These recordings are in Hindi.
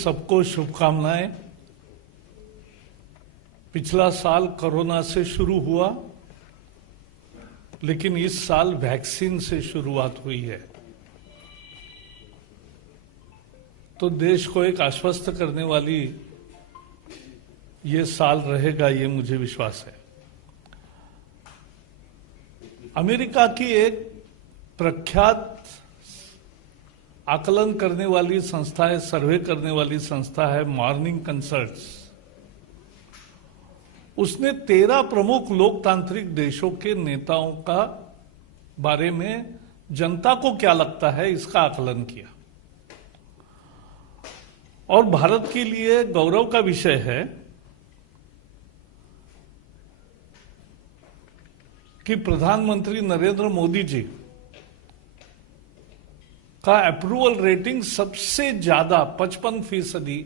सबको शुभकामनाएं। पिछला साल कोरोना से शुरू हुआ, लेकिन इस साल वैक्सीन से शुरुआत हुई है। तो देश को एक आश्वस्त करने वाली ये साल रहेगा, ये मुझे विश्वास है। अमेरिका की एक प्रख्यात आकलन करने वाली संस्था है, सर्वे करने वाली संस्था है मॉर्निंग कंसल्ट्स। उसने 13 प्रमुख लोकतांत्रिक देशों के नेताओं का बारे में जनता को क्या लगता है इसका आकलन किया। और भारत के लिए गौरव का विषय है कि प्रधानमंत्री नरेंद्र मोदी जी का अप्रूवल रेटिंग सबसे ज्यादा 55%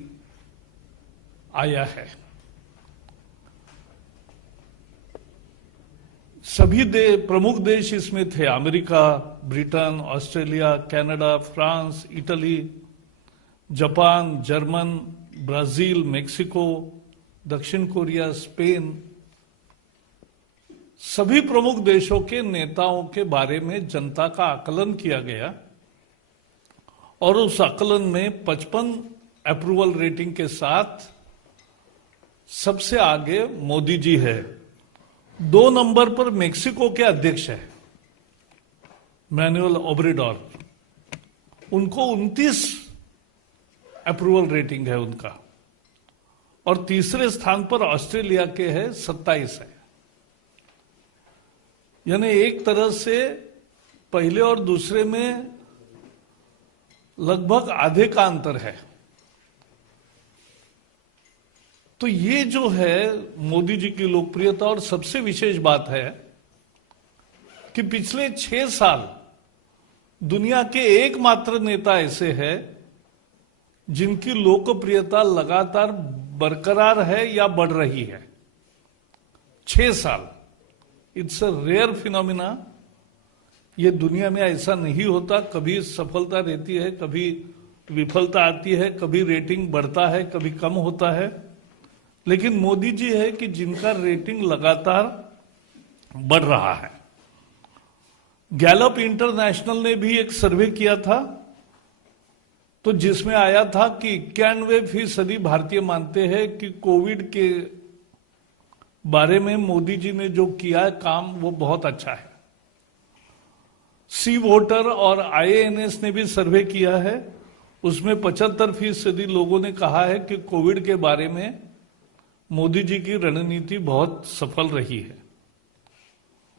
आया है। सभी प्रमुख देश इसमें थे, America, Britain, Australia, Canada, France, Italy, Japan, German, Brazil, Mexico, दक्षिण कोरिया, स्पेन। सभी प्रमुख देशों के नेताओं के बारे में जनता का आकलन किया गया और उस आकलन में 55 अप्रूवल रेटिंग के साथ सबसे आगे मोदी जी है। 2 नंबर पर मेक्सिको के अध्यक्ष है मैनुअल ओब्रेडोर, उनको 29 अप्रूवल रेटिंग है उनका। और तीसरे स्थान पर ऑस्ट्रेलिया के है 27 है। यानी एक तरह से पहले और दूसरे में लगभग आधे का अंतर है। तो ये जो है मोदी जी की लोकप्रियता। और सबसे विशेष बात है कि पिछले 6 साल दुनिया के एकमात्र नेता ऐसे हैं जिनकी लोकप्रियता लगातार बरकरार है या बढ़ रही है। 6 साल, इट्स अ रेयर फिनोमिना। ये दुनिया में ऐसा नहीं होता। कभी सफलता रहती है, कभी विफलता आती है, कभी रेटिंग बढ़ता है, कभी कम होता है। लेकिन मोदी जी है कि जिनका रेटिंग लगातार बढ़ रहा है। गैलप इंटरनेशनल ने भी एक सर्वे किया था, तो जिसमें आया था कि 91% भारतीय मानते हैं कि कोविड के बारे में मोदी जी ने जो किया है काम वो बहुत अच्छा है। सी वोटर और IANS ने भी सर्वे किया है, उसमें 75% लोगों ने कहा है कि कोविड के बारे में मोदी जी की रणनीति बहुत सफल रही है।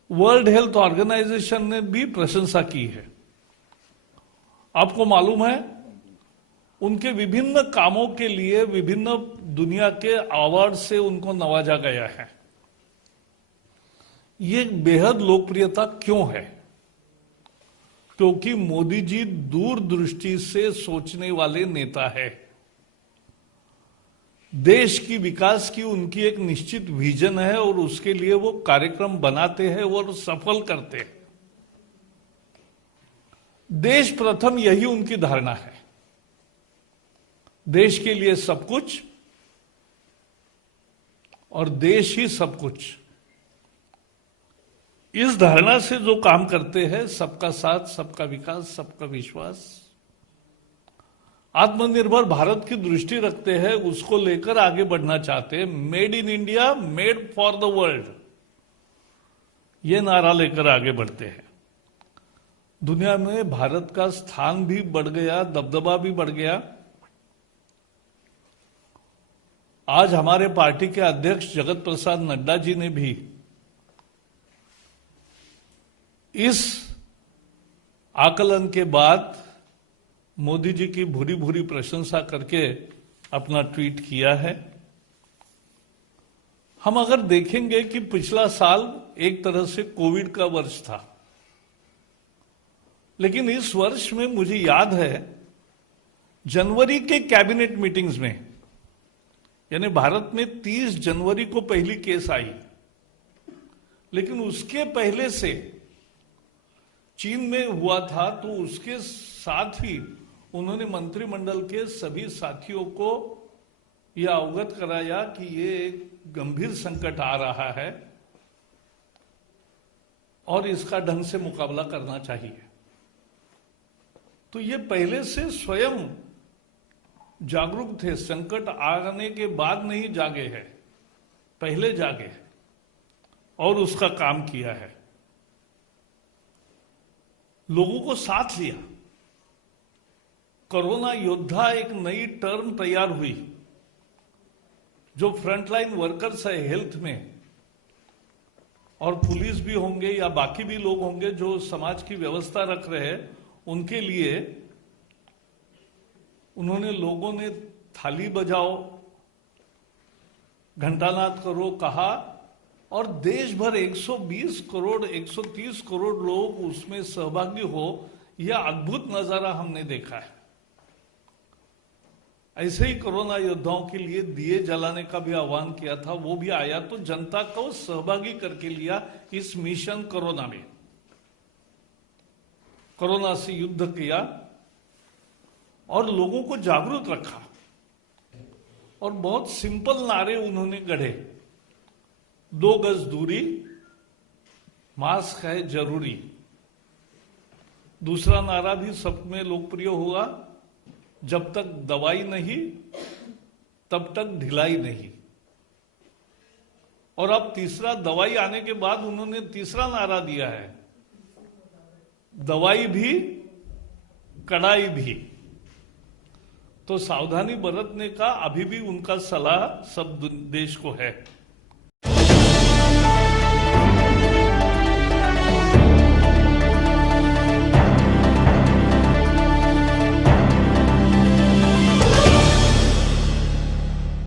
वर्ल्ड हेल्थ ऑर्गेनाइजेशन ने भी प्रशंसा की है। आपको मालूम है उनके विभिन्न कामों के लिए विभिन्न दुनिया के अवार्ड से उनको नवाजा गया है। ये बेहद लोकप्रियता क्यों है? क्योंकि मोदी जी दूरदृष्टि से सोचने वाले नेता है। देश की विकास की उनकी एक निश्चित विजन है और उसके लिए वो कार्यक्रम बनाते हैं और सफल करते हैं। देश प्रथम, यही उनकी धारणा है। देश के लिए सब कुछ और देश ही सब कुछ। इस धारणा से जो काम करते हैं, सबका साथ, सबका विकास, सबका विश्वास, आत्मनिर्भर भारत की दृष्टि रखते हैं, उसको लेकर आगे बढ़ना चाहते हैं। Made in India, made for the world, ये नारा लेकर आगे बढ़ते हैं। दुनिया में भारत का स्थान भी बढ़ गया, दबदबा भी बढ़ गया। आज हमारे पार्टी के अध्यक्ष जगत प्रसाद नड्डा जी ने भी इस आकलन के बाद मोदी जी की भूरी भूरी प्रशंसा करके अपना ट्वीट किया है। हम अगर देखेंगे कि पिछला साल एक तरह से कोविड का वर्ष था, लेकिन इस वर्ष में मुझे याद है जनवरी के कैबिनेट मीटिंग्स में, यानी भारत में 30 जनवरी को पहली केस आई, लेकिन उसके पहले से चीन में हुआ था, तो उसके साथ ही उन्होंने मंत्रिमंडल के सभी साथियों को यह अवगत कराया कि ये एक गंभीर संकट आ रहा है और इसका ढंग से मुकाबला करना चाहिए। तो ये पहले से स्वयं जागरूक थे, संकट आने के बाद नहीं जागे हैं, पहले जागे हैं और उसका काम किया है, लोगों को साथ लिया। कोरोना योद्धा एक नई टर्म तैयार हुई। जो फ्रंटलाइन वर्कर्स है हेल्थ में, और पुलिस भी होंगे या बाकी भी लोग होंगे जो समाज की व्यवस्था रख रहे हैं, उनके लिए उन्होंने, लोगों ने थाली बजाओ, घंटानाद करो कहा, और देश भर 120 करोड़ 130 करोड़ लोग उसमें सहभागी हो, यह अद्भुत नजारा हमने देखा है। ऐसे ही कोरोना योद्धाओं के लिए दिए जलाने का भी आह्वान किया था, वो भी आया तो जनता को सहभागी करके लिया इस मिशन कोरोना में। कोरोना से युद्ध किया और लोगों को जागरूक रखा, और बहुत सिंपल नारे उन्होंने गढ़े। 2 गज दूरी, मास्क है जरूरी। दूसरा नारा भी सब में लोकप्रिय हुआ, जब तक दवाई नहीं तब तक ढिलाई नहीं। और अब तीसरा, दवाई आने के बाद उन्होंने तीसरा नारा दिया है, दवाई भी कड़ाई भी। तो सावधानी बरतने का अभी भी उनका सलाह सब देश को है।